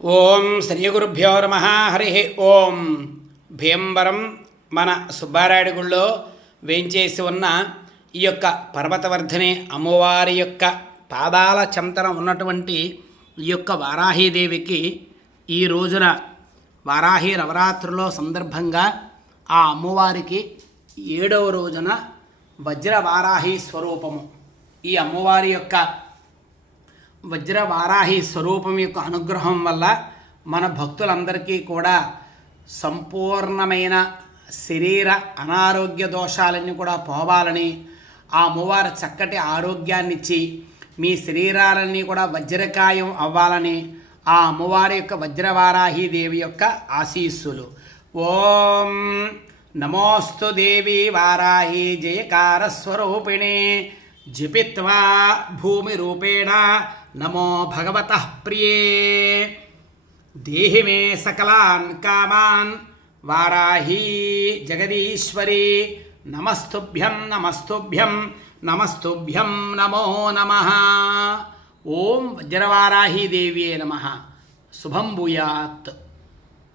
ఓం శ్రీ గురుభ్యో నమః. హరి ఓం. భీమవరం మన సుబ్బారాయుడు గుళ్ళో వేంచేసి ఉన్న ఈ యొక్క పర్వతవర్ధిని అమ్మవారి యొక్క పాదాల చెంతన ఉన్నటువంటి ఈ యొక్క వారాహీదేవికి ఈ రోజున వారాహి నవరాత్రుల సందర్భంగా ఆ అమ్మవారికి 7వ రోజున వజ్రవారాహి స్వరూపము, ఈ అమ్మవారి యొక్క వజ్రవారాహి స్వరూపం యొక్క అనుగ్రహం వల్ల మన భక్తులందరికీ కూడా సంపూర్ణమైన శరీర అనారోగ్య దోషాలన్నీ కూడా పోవాలని, ఆ అమ్మవారు చక్కటి ఆరోగ్యాన్నిచ్చి మీ శరీరాలన్నీ కూడా వజ్రకాయం అవ్వాలని ఆ అమ్మవారి యొక్క వజ్రవారాహి దేవి యొక్క ఆశీస్సులు. ఓం నమోస్తు దేవి వారాహి జయకార స్వరూపిణి జపిత్వా భూమి రూపేణ నమో భగవతః ప్రియే దేహి మే సకలాన్ కామాన్ వారాహి జగదీశ్వరి నమస్తుభ్యం నమస్తుభ్యం నమస్తుభ్యం నమో నమః. ఓం వజ్రవారాహి దేవ్యే నమః. శుభం భూయాత్.